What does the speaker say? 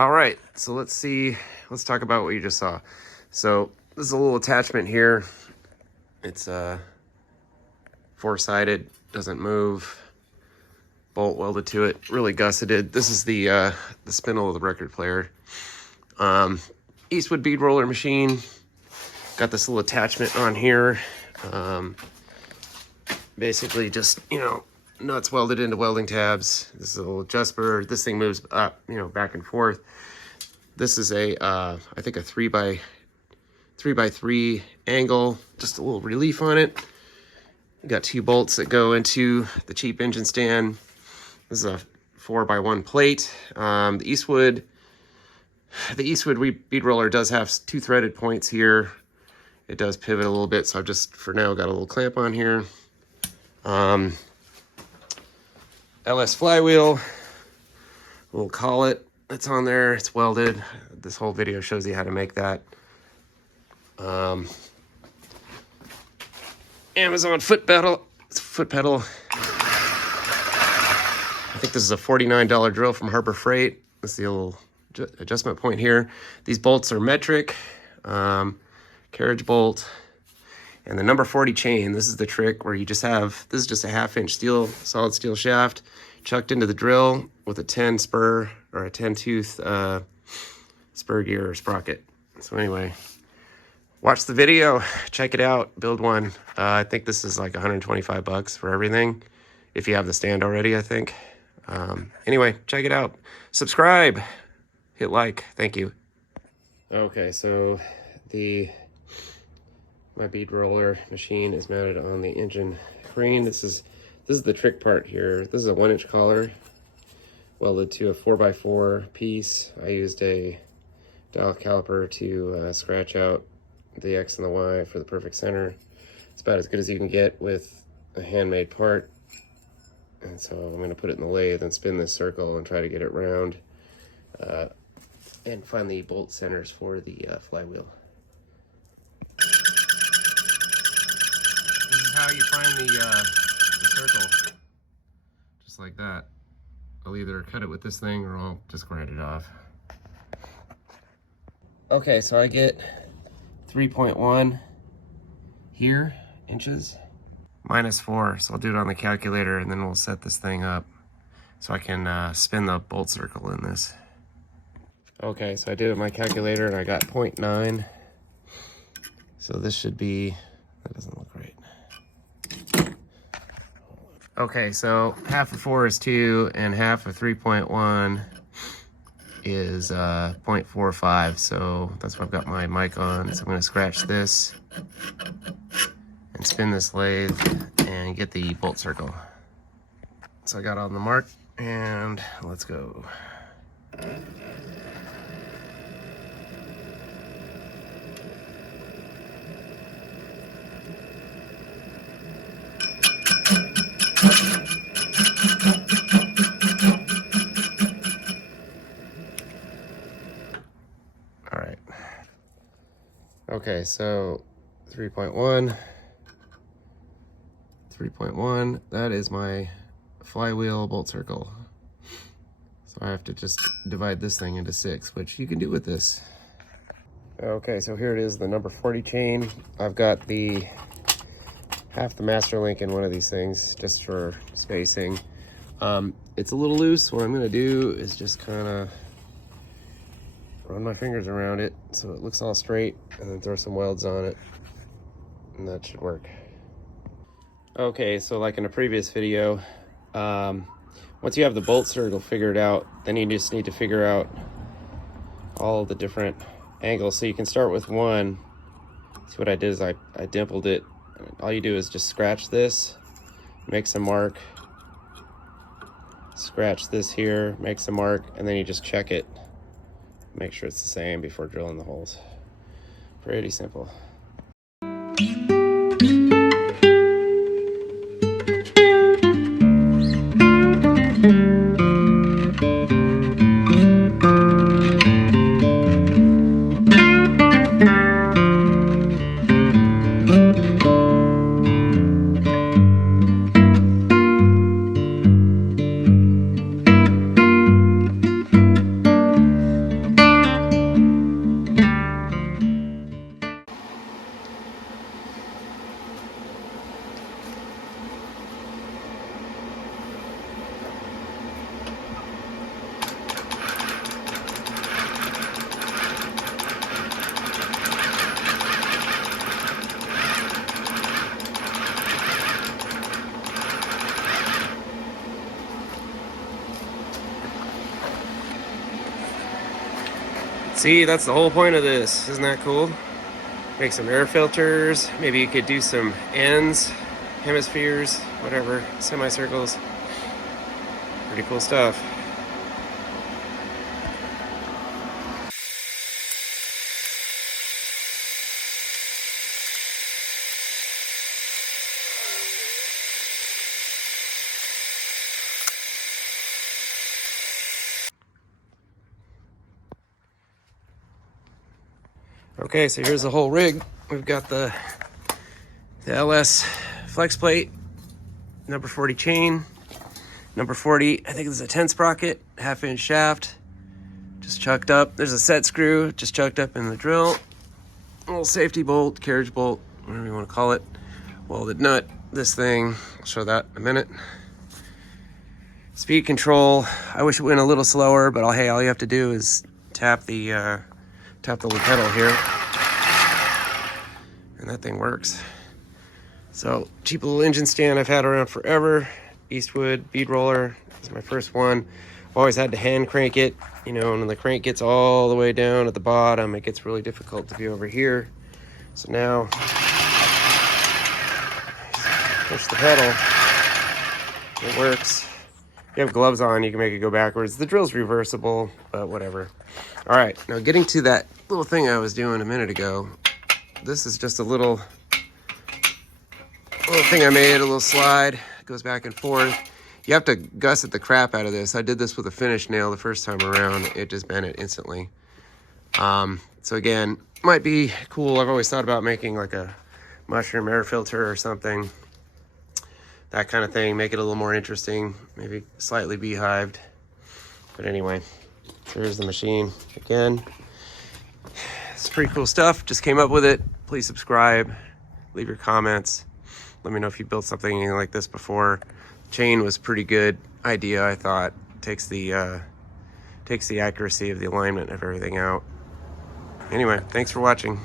All right, so let's talk about what you just saw. So this is a little attachment here. It's four-sided, doesn't move, bolt welded to it, really gusseted. This is the spindle of the record player. Eastwood bead roller machine. Got this little attachment on here. Basically just, nuts welded into welding tabs. This is a little adjuster. This thing moves up, back and forth. This is a, I think a 3x3 angle, just a little relief on it. We got 2 bolts that go into the cheap engine stand. This is a 4x1 plate. The Eastwood bead roller does have 2 threaded points here. It does pivot a little bit, so I've just, for now, got a little clamp on here. LS flywheel, we'll call it. It's on there, it's welded. This whole video shows you how to make that. Amazon foot pedal. I think this is a $49 drill from Harbor Freight. That's the little adjustment point here. These bolts are metric, carriage bolt, and the number 40 chain. This is the trick where you just have, this is just a 1/2-inch solid steel shaft chucked into the drill with a 10 spur or a 10 tooth spur gear or sprocket. So anyway, watch the video, check it out, build one. I think this is like 125 bucks for everything, if you have the stand already, I think. Anyway, check it out. Subscribe, hit like, thank you. Okay, so my bead roller machine is mounted on the engine crane. This is the trick part here. This is a 1-inch collar welded to a 4x4 piece. I used a dial caliper to scratch out the X and the Y for the perfect center. It's about as good as you can get with a handmade part. And so I'm going to put it in the lathe and spin this circle and try to get it round and find the bolt centers for the flywheel. This is how you find the circle, just like that. I'll either cut it with this thing or I'll just grind it off. Okay, so I get 3.1 here, inches, -4. So I'll do it on the calculator and then we'll set this thing up so I can spin the bolt circle in this. Okay, so I did it with my calculator and I got 0.9. So this should be, that doesn't look right. Okay, so 1/2 of 4 is 2 and 1/2 of 3.1 is 0.45. So that's what I've got my mic on. So I'm gonna scratch this and spin this lathe and get the bolt circle. So I got on the mark and let's go. All right. Okay, so 3.1, that is my flywheel bolt circle. So I have to just divide this thing into 6, which you can do with this. Okay, so here it is, the number 40 chain. I've got half the master link in one of these things just for spacing. It's a little loose. What I'm gonna do is just kind of run my fingers around it so it looks all straight and then throw some welds on it and that should work. Okay, so like in a previous video, once you have the bolt circle figured out, then you just need to figure out all the different angles. So you can start with one. See what I did is I dimpled it. All you do is just scratch this, make some mark, scratch this here, make some mark, and then you just check it. Make sure it's the same before drilling the holes. Pretty simple. See, that's the whole point of this. Isn't that cool? Make some air filters. Maybe you could do some ends, hemispheres, whatever, semicircles. Pretty cool stuff. Okay, so here's the whole rig. We've got the LS flex plate, number 40 chain, number 40, I think this is a 10 sprocket, 1/2-inch shaft, just chucked up. There's a set screw, just chucked up in the drill. A little safety bolt, carriage bolt, whatever you want to call it. Welded nut, this thing, I'll show that in a minute. Speed control, I wish it went a little slower, but hey, all you have to do is tap the little pedal here, and that thing works. So, cheap little engine stand I've had around forever. Eastwood bead roller, this is my first one. I've always had to hand crank it, you know, and when the crank gets all the way down at the bottom, it gets really difficult to be over here. So now, push the pedal, it works. If you have gloves on, you can make it go backwards. The drill's reversible, but whatever. All right, now getting to that little thing I was doing a minute ago. This is just a little thing I made, a little slide. It goes back and forth. You have to gusset the crap out of this. I did this with a finish nail the first time around. It just bent it instantly. So again, might be cool. I've always thought about making like a mushroom air filter or something. That kind of thing, make it a little more interesting, maybe slightly beehived. But anyway, here's the machine again. It's pretty cool stuff, just came up with it. Please subscribe, leave your comments. Let me know if you built something like this before. Chain was pretty good idea, I thought. Takes the accuracy of the alignment of everything out. Anyway, thanks for watching.